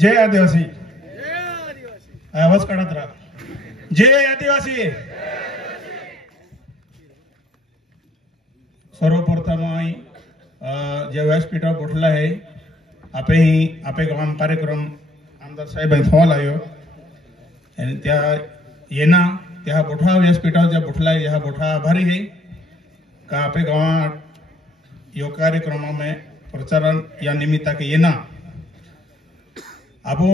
जय आदिवासी आवाज काढत राहा. जय आदिवासी. सर्वप्रथम जे व्यासपीठावर बोलला आहे आपे गाम कार्यक्रम आमदार साहेब थवाल आयो आणि त्या येना त्या बोठा व्यासपीठावर ज्या बोठला आहे ह्या बोठा आभारी है का आपे गावात यो कार्यक्रम में प्रचारण या निमित्ता के येना आपो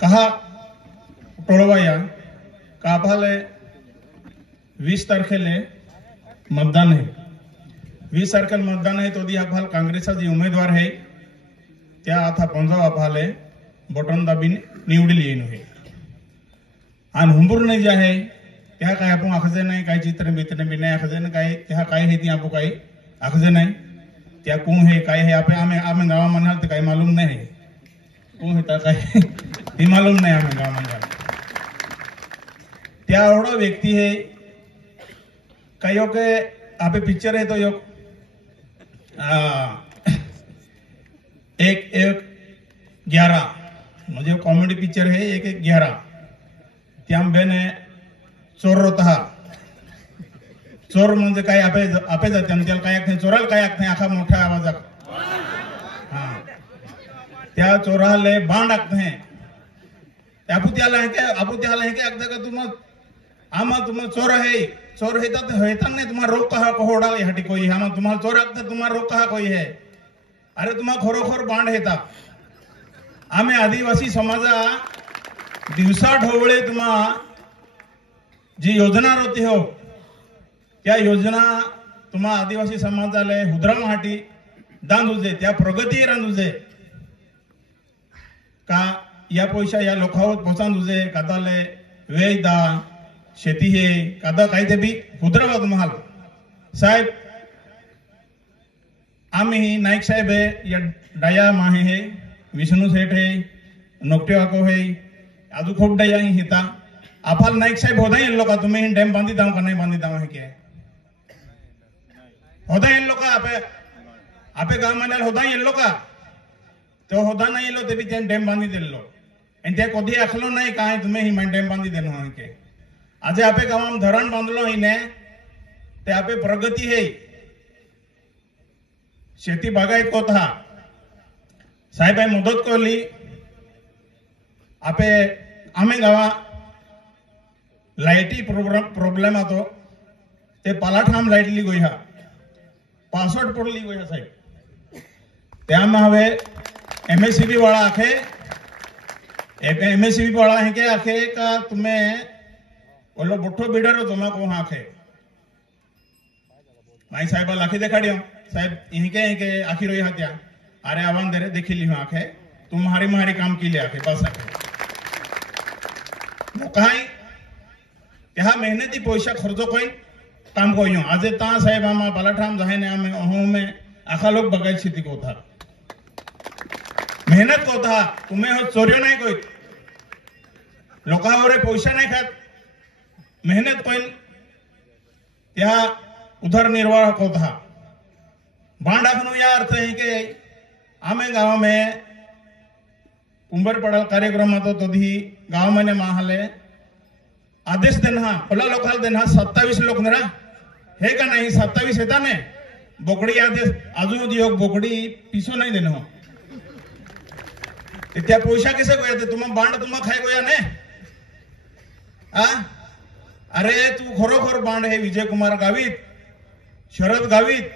कहा टोळवाया का आपले 20 तारखेले मतदान है. 20 तारखेला मतदान है तो दी आपल काँग्रेसचा जी उमेदवार है त्या आता 15 आपले बटन दाबीन निवडली येणं है आणि हुंबुर जे आहे त्या काय आपण आखजे नाही काय चित्र मित्र बी नाही आखजे ना काय त्या काय है ती आपण काय आखजे नाही त्या कोण है काय है आपे आम्ही गावा म्हणाल तर काय मालूम नाही है कोण होता काय ती मालूम नाही आम्ही गावा म्हणाल त्या एवढा व्यक्ती है कईयों के आपे पिक्चर है तो यो एक 11 म्हणजे कॉमेडी पिक्चर है 1-11 त्याम बेने चोर होता चोर म्हणजे काय आपे जाते आणि त्याला काय नाही चोराला काय नाही आखा मोठा आवाजात हा त्या चोराले बांड आखते हैं आपू त्याला है के अगदा का तुम आमा तुम चोर है तो हेता नहीं तुम्हारा रोक कहा कोहोड़ा यहाँ कोई है तुम्हारा चोर आखता तुम्हारा रोक कहा कोई है अरे तुम्हारा खरोखर बांड हेता आम्ही आदिवासी समाजा दिवसा ढोवळे तुम्हा जी योजना होती हो त्या योजना तुम्हा आदिवासी समाजाले हुद्रामाहाटी दांदुजे त्या प्रगती रांदुजे का या पैसा या लोकांवर पोचांदुजे कादाले वेदा शेती हे कादा काही ते बी हुद्रावा तुम्हाला साहेब आम्ही नाईक साहेब है या डाया माहे है विष्णु सेठ है नोकटे वाको है आजू खूब डाया ही हिता आफाल नाईक साहेब होता इन लोग तुम्हें डैम बांधी दाऊ का नहीं बांधी दाऊ है क्या होता इन लोग आपे गांव में होता इन लोग तो होता नहीं लो ते भी डैम बांधी दे लो एंड त्या कधी आखलो नहीं काय तुम्हें ही मैं डैम बांधी देनो है के आज आपे गांव में धरण बांधलो ही ने ते आपे प्रगती है शेती बागायत को था साहेब मदत करली आपे आम्ही गावा लाईटी प्रॉब्लेम आतो ते पालाठाम लाईटली गोया 65 पडली गोया साहेब त्याम हवे एमएससीबी वाला आखे एक एमएससीबी वाला है के आखे का तुम्हें ओलो बोठो बिडर हो तुम्हें को आखे माई साहेब लाखी देखाड़ियो साहेब यही के आखिर रोई हाथ्या अरे आवान दे रे देखी ली आखे तुम्हारी मारी काम की ले आखे बस आखे कहा त्या मेहनती पैसा खर्चो कोई काम कोई आज ता साहेब आमा पालाठाम जाहे ने आमे ओहो में आखा लोग बगाई खेती को था मेहनत को था तुम्हें हो चोरियो नहीं कोई लोकावरे पैसा नहीं खात मेहनत कोई त्या उधर निर्वाह को था बांड आखनो या अर्थ है कि आमे गांव में उंबर पड़ल कार्यक्रम तो तभी गांव में ने माहले आदेश देना ओला लोकल देना 27 लोक नरा है का नहीं 27 हेता ने बोकड़ी आदेश आजू दियो बोकड़ी पीछो नहीं देना त्या पैसा कैसे गोया थे तुम बांड तुम खाए गोया ने आ अरे तू खरोखर बांड है विजय कुमार गावित शरद गावित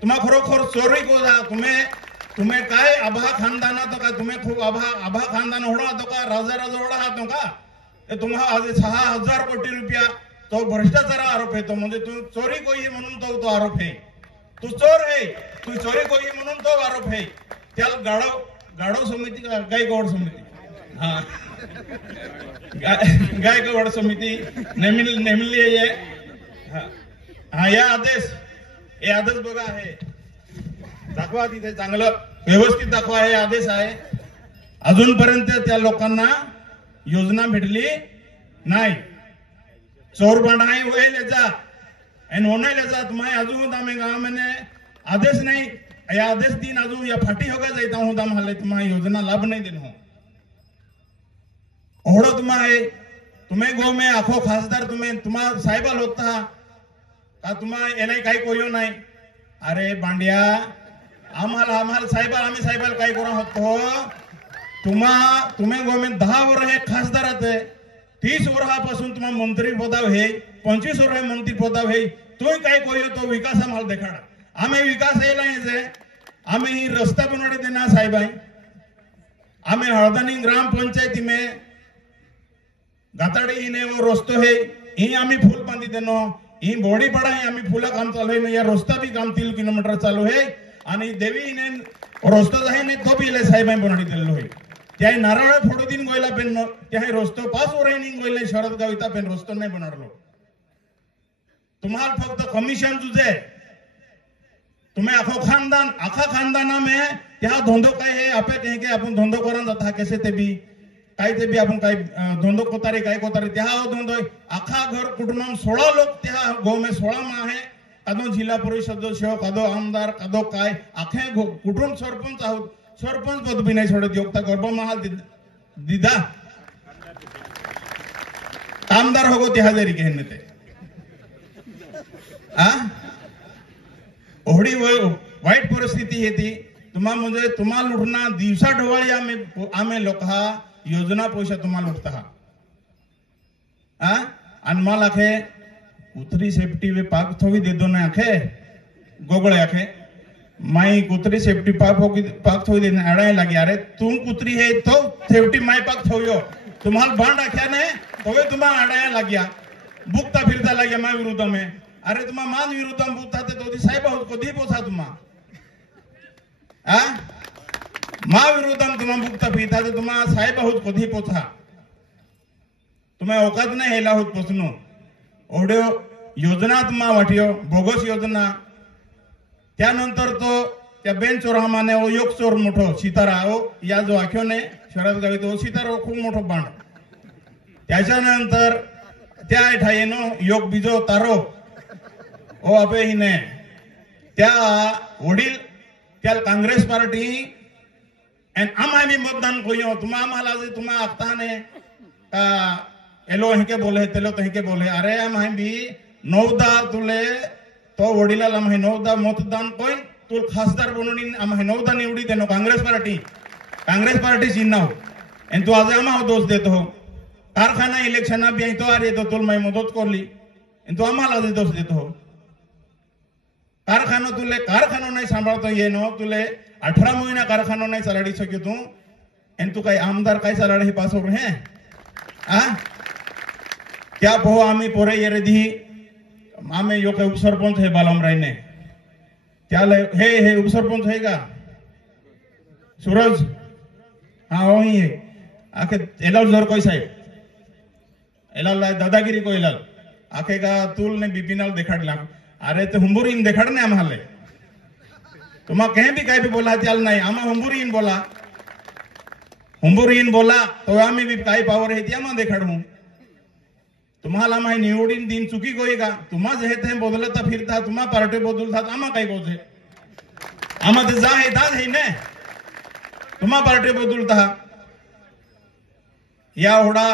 तुम्हा खरोखर चोरी को जा तुम्हें काय आभा खानदान तो का तुम्हें खूब आभा खानदान होड़ा तो का राजा होड़ा तो का तुम्हाला आज 6000 कोटी रुपया तो भ्रष्टाचार आरोप है तो म्हणजे तू चोरी कोई म्हणून तो आरोप है तू चोर है तू चोरी कोई म्हणून तो आरोप है त्याला गाढव समिती गायकवाड समिती हा गायकवाड समिती नेमली आहे हा या आदेश बघा आहे दाखवा तिथे चांगलं व्यवस्थित दाखवा हे आदेश आहे अजूनपर्यंत त्या लोकांना योजना भेटली नाही चोर बांधा हुए ले जा एन होने ले जा तुम्हारे अजून आमे गांव में आदेश नहीं या आदेश दिन आजू या फाटी होगा जाता हूँ दाम हाले तुम्हारी योजना लाभ नहीं देना ओढ़ो तुम्हें गो में आखो खासदार तुम्हा साहेबा होता का तुम्हा एने काही कोयो नाही अरे बांडिया आम्हाला साहेबा आम्ही साहेबाला काय करा होतो तुम्हें गो में 10 वर्ष है खासदार आते 30 वर्षापासून तुम्हा मंत्री पदाव है 25 वर्ष मंत्री पदाव है तो काय कोयो तो विकास आम्हाला देखाडा आम्ही विकास येला आम्ही ही रस्ता बनवणे देना साहेब आम्ही हळदानी ग्राम पंचायती में गाताड़ी इने वो रस्तो है ही आम्ही फूल बांधी देनो ही बोडी पड़ा है आम्ही फूला काम चालू है या रस्ता भी काम 3 किलोमीटर चालू है आणि देवी इने रस्तो आहे ने तो भी ले साहेब बनवणी दिलेलो है त्याही नारळ फोडू दिन गोयला पेन त्याही रस्तो 5 वर्ष नहीं गोयले शरद गाविता पेन रस्तो नाही बनवलो तुम्हाला फक्त कमिशन तुझे तुम्हें आखा खानदाना में त्या धोंदो काय है आपे कहे के आपण धोंदो करन जाता कैसे ते भी आपण काय धोंदो कोतारी काय कोतारी त्या धोंदो आखा घर कुटुंब 16 लोग त्या गांव में 16 माह है कदो जिला परिषद सदस्य कदो आमदार कदो काय आखे कुटुंब सरपंच आहोत सरपंच पद भी नहीं छोड़े योगता गर्भ महाल दीदा आमदार होगो त्या जरी कहने ते ओढी वाईट परिस्थिती येते तुम्हा लुटना दिवसा ढोवाळी आम्ही लोक हा योजना पैसा तुम्हा लुटता आणि मला आखे कुत्री सेफ्टी वे पाक थोवी दे दो ना आखे गोगळे आखे माई कुत्री सेफ्टी पाक थोवी देने अड़ाए लगी अरे तुम कुत्री है तो सेफ्टी माई पाक थोयो तुम्हाला बांध आख्या ने तो तुम्हाला अड़ाया लगिया बुकता फिरता लगिया माई विरुद्ध में अरे तुम्हा मान विरुद्ध बुकता तो साहेब को दी पोसा तुम्हा मा विरुद्ध तुम्हा बुकता फिरता तुम्हा साहेब को दी पोसा तुम्हें औकात नहीं हेला होत पोसनो ओढ्यो योजना तुम्हा वाटियो बोगस योजना त्यानंतर तो त्या बेन चोरा माने वो योग चोर मोठो सीतारा ओ या जो आख्यो ने शरद गावी तो सीतारा खूप मोठो बांड त्याच्यानंतर त्या ठायेनो योग बीजो तारो ओ अबे हिने त्या वडील त्या कांग्रेस पार्टी एन आम्ही मतदान कोयो तुम्हा आम्हाला जे तुम्हा आखताने का एलो हेके बोले तेलो तो हेके बोले अरे आम्ही भी 9दा तुले तो वडिलाला आम्ही 9दा मतदान कोइन तुल खासदार बनवणी आम्ही 9दा निवडी देनो कांग्रेस पार्टी चिन्ह एन तू आज आम्हा दोष देतो कारखाना इलेक्शन भी तो आ रही तो तुल मैं मदत करली एन तू आम्हाला दोष देतो कारखानो नहीं सांभाळतो येनो तुले 18 महीना कारखानो नहीं चलाडी शक्यो तू एन तू काय आमदार काय चलाडे हे पासवर है क्या पहो आम्ही पोरे ये दी आम्ही यो काय उपसरपंच है बालमराय ने त्याला हे उपसरपंच है का सूरज हाँ वही है आखे एलाल जोर कोई साहेब एलाल दादागिरी को एलाल आखे का तुल ने बिपिनाल देखाडला अरे तो हुंबुरीन देखाडने आम्हाला तुम्हा कहीं भी काय भी बोला त्याल नाही आम्हा हुंबुरीन बोला तो आम्ही भी काय पावर है त्या आम्हा देखाडू तुम्हाला आम्ही निवडीन दिन चुकी गोई का तुम्हा जे हे बदलता फिरता तुम्हा पार्टी बदलतात आम्हा काय गोजे आम्हा ते जा है दाज है ने तुम्हा पार्टी बदलता या होडा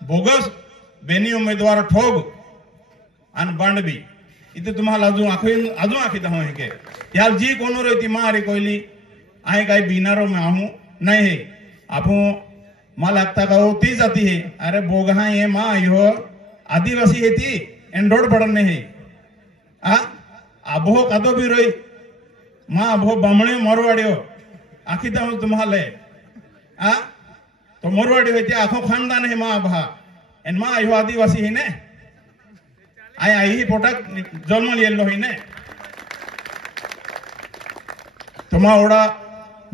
बोगस बेनी उमेदवार ठोग आणि बांडबी इथे तुम्हाला अजून आखी दहो है के यार जी कोनो रहती मारी कोयली आए काय बीनारो में आहू नहीं है आपो मां लगता का ती जाती है अरे बोगहा ये मां यो आदिवासी है ती एंडोड पड़ने है अबो कदो भी रोई मां अबो बामणे मोरवाड़ियो आखी दहो तुम्हाले तो मोरवाड़ी होती आखो खानदान है मां अबहा एन मां यो आदिवासी है ने आई ही पोटाक जन्म लिहिलो ही ने तुम्हा ओढा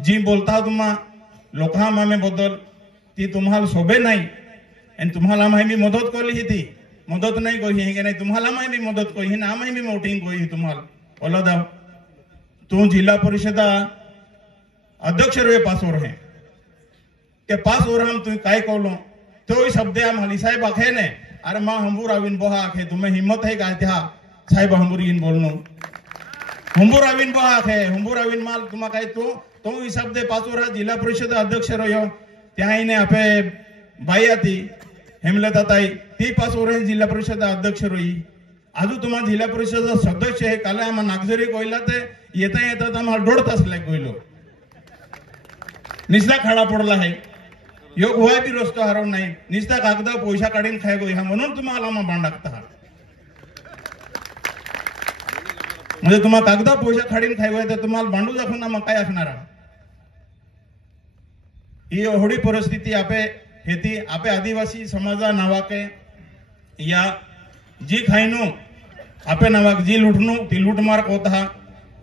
जी बोलता तुम्हा लोकां मामे बद्दल ती तुम्हाला शोभे नाही आणि तुम्हाला आम्ही मदत करली ही ती मदत नाही कोई ही नाही तुम्हाला आम्ही मदत कोई ना आम्ही भी वोटिंग कोई तुम्हाला ओला दाव तू जिला परिषद अध्यक्ष रे पासवर है ते पासवर हम तू काय कहलो तो शब्द आम्हाला साहेब आखे ने अरे मां हंबूर आविन बोहा आखे तुम्हें हिम्मत है का त्या साहेब हंबूर इन बोलनो हुंबुराविन बहाक है हुंबुराविन माल तुमा काय तो हिसाब दे 5 वर्ष जिल्हा परिषद अध्यक्ष रह्यो त्याने आपे बाई आती हेमलताताई ती 5 वर्ष जिल्हा परिषद अध्यक्ष रही आजू तुम्हा जिल्हा परिषद सदस्य आहे काल आम्हा नागझरी कोयला ते येता आम्हाला 1.5 तास लाग गोयलो निस्ता खडा पडला आहे योग हुआ भी रस्तो हरव नाही निस्ता कागदा पैसा काढीन खाय गोई हा म्हणून तुम्हाला मग बांधाकता म्हणजे तुम्हाला कागदा पैसा काढीन खाय गोय तर तुम्हाला बांधू दाखवून मग काय असणार ही एवढी परिस्थिती आपे हेती आपे आदिवासी समाजा नावाके या जी खायनो आपे नावाक जी लुटणू ती लूटमार होता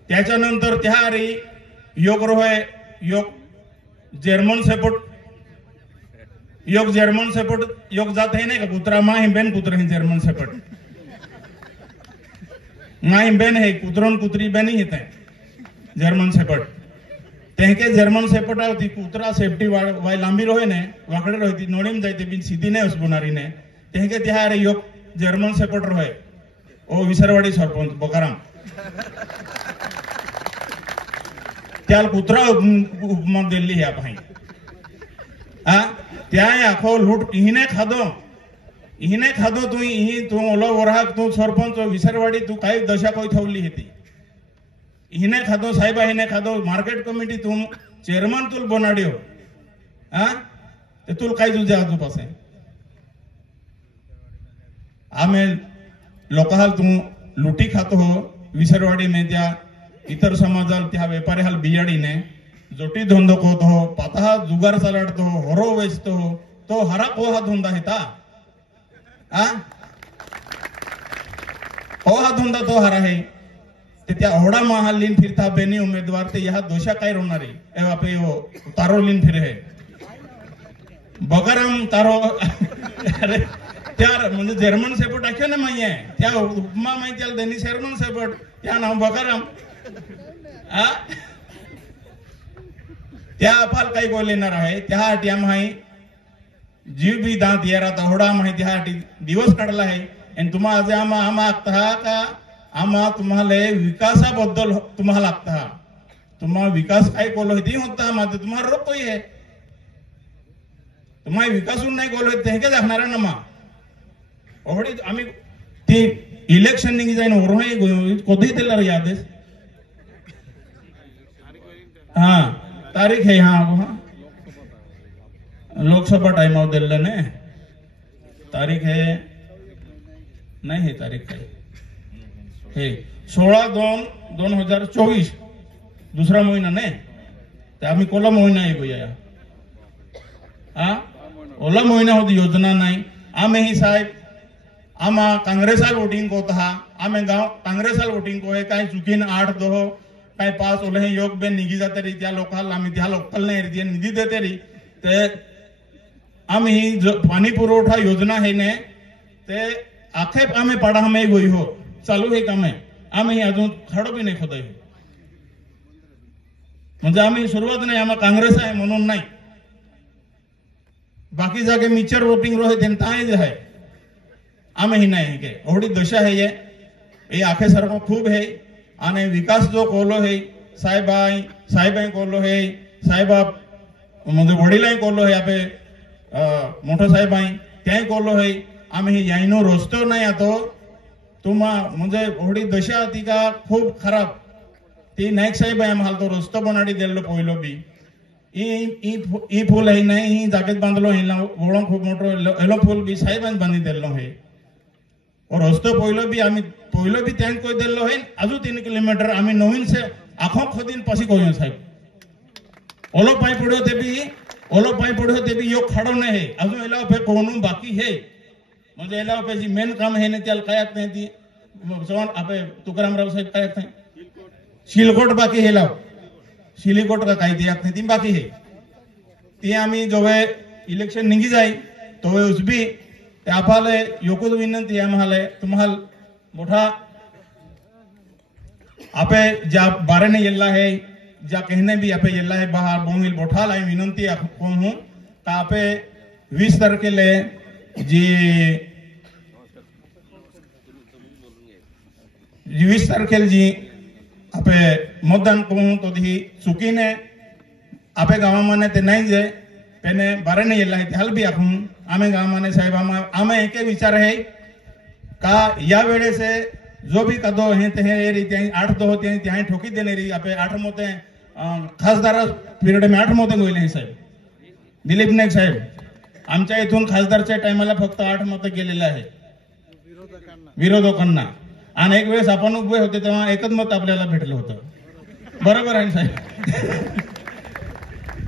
त्याच्यानंतर त्या रे योग रोय योग जर्मन सेपट योग जर्मन सेपट योग जात है ना का कुत्रा माँ बेन कुत्र है जर्मन सेपट माँ बेन है कुत्रों कुत्री बेन ही है जर्मन सेपट तेके जर्मन सेपट होती कुत्रा सेफ्टी वाई लांबी रोहे ने वाकड़े रोती नोड़ीम जाते बिन सीधी ने उस बुनारी ने तेके त्या रे योग जर्मन सेपट रोहे ओ विसरवाडी सरपंच बोकाराम त्याल कुत्रा उपमा दिल्ली है आप त्या आखो लूट इने खादो तू ओला वराक तू सरपंच विसरवाडी तू काही दशा कोई ठेवली होती हिने खादो साहेबा हिने खादो मार्केट कमिटी तू चेअरमन तुल बनाड्यो ते तुल काय तुझ्या आजूपासे आम्ही लोकाल तू लुटी खातो हो विसरवाडी में त्या इतर समाजाल त्या व्यापारी हाल बियाडी ने जोटी धंदो कोतो हो पाता जुगार चालडतो होरो वेचतो तो हरा को हा धंदा हेता हो हा धंदा तो हरा है ते त्या ओढा महाल लीन फिरता बेनी उमेदवार ते यहा दोषा काय रोणारी ए बापे हो तारो लीन फिरे है बगाराम तारो अरे त्या म्हणजे जर्मन सेपट आख्यो ना माहिती आहे त्या उपमा माहिती त्याला त्यांनी जर्मन सेपट त्या नाव बगाराम त्या अफाल काही बोलणार आहे त्यासाठी आम्ही जीव भी दांत येरा होडा माहिती त्यासाठी दिवस काढला आहे आणि तुम्हाला आम्हा लागता का आम्हा तुम्हाला विकासाबद्दल तुम्हाला लागता तुम्हाला विकास काय बोलो ती होता माझं तुम्हाला रोखतोय आहे तुम्हाला विकासून नाही बोलत ते काय दाखणार ना मा ओढी आम्ही ती इलेक्शन निघी जाईन ओरही कधी दिला रे आदेश हाँ तारीख है हाँ लोकसभा टाइम आउट दिल्ली ने तारीख है नहीं है तारीख है 16/2/2024 दूसरा महीना ने ते आम्ही कोला महीना आहे भैया ओला महीना होती योजना नाही आम्ही ही साहेब आम्हा काँग्रेसाल वोटिंग को था आम्ही गाव काँग्रेसाल वोटिंग को है काही चुकीन 8 दो काही 5 ओले योग बेन निघी जाते री त्या लोकांना आम्ही त्या लोकल नाही री निधी देते री ते आम्ही पाणी पुरवठा योजना है ने ते आखे आम्ही पाडा हमें गोई हो चालू है काम आम्ही अजून खडो भी नाही खोदाई म्हणजे आम्ही सुरुवात नाही आम्हा काँग्रेस आहे म्हणून नाही बाकी जागे मिचर वोटिंग रोहे त्यांना आहे आम्ही ही नाही के एवढी दशा है ये आखे सारखं खूप है आणि विकास जो कोलो है साहेबाई कोलो है साहेबा म्हणजे वडिलांनी कोलो है आपे मोठा साहेबाई त्याही कोलो है आम्ही यायनो रस्तो नाही आतो तुम्हा म्हणजे एवढी दशा ती का खूप खराब ती नाईक साहेब आहे आम्हाला तो रस्तो बनाडी दिलो पहिलो बी ई फूल है नाही ही जागेत बांधलो हिला वळण खूप मोठो एलो फूल बी साहेबांनी बांधी दिलो है और रस्तो पहिलो भी त्यांनी कोई दिलो है अजून 3 किलोमीटर आम्ही नवीन से आखो खोदीन पासी कोयो साहेब ओलो पाई पड़ो ते भी योग खड़ो नहीं है अजून एला पे कोणू बाकी है म्हणजे एला पे जी मेन काम है ने त्याल कायत नाही ती जवान आपे तुकारामराव साहेब कायत नाही शिलकोट बाकी है लाव शिलीकोट का काही दियात नाही ती बाकी है ती आम्ही जोवे इलेक्शन निघी जाई तो उसबी ते आपाले योकुद विनंती आम्हाला तुम्हाला मोठा आपे जा बारे ने येला है जा कहने भी आपे येला है बाहर बोंगिल बोठा लाई विनंती आपको हूं ता आपे 20 तारखेले जी 20 तारखेला जी आपे मतदान कहूँ तो दी चुकी ने आपे गाँव माने ते नहीं जे पेने बारे नहीं येला है हल भी आखूं आमे गाँव माने साहेब आमे एक विचार है का या वेळे से जो भी कदो हैं ते हैं ये रीते 8 दो होते हैं त्याही ठोकी देने रही आपे 8 मोते खासदार पिरियड में 8 मोते गोइले हैं साहेब दिलीप नाईक साहेब आमच्या इथून खासदारच्या टायमाला फक्त 8 मतं गेलेले आहे विरोधकांना आणि एक वेळेस आपण उभे होते तेव्हा एकच मत आपल्याला भेटलं होतं बरोबर आहे साहेब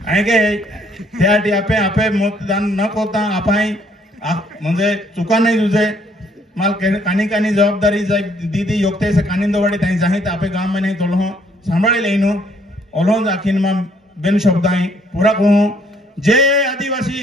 आहे के त्यासाठी आपे मतदान न करता आपण म्हणजे चुका नाही जुजे माल कानी जवाबदारी दीदी योगते से कानिंदोवाड़ी ताई जाही तो आपे गांव में नहीं तोलो सांभाळे लेनो ओलो आखिन में बेन शब्द पूरा कहूँ जय आदिवासी।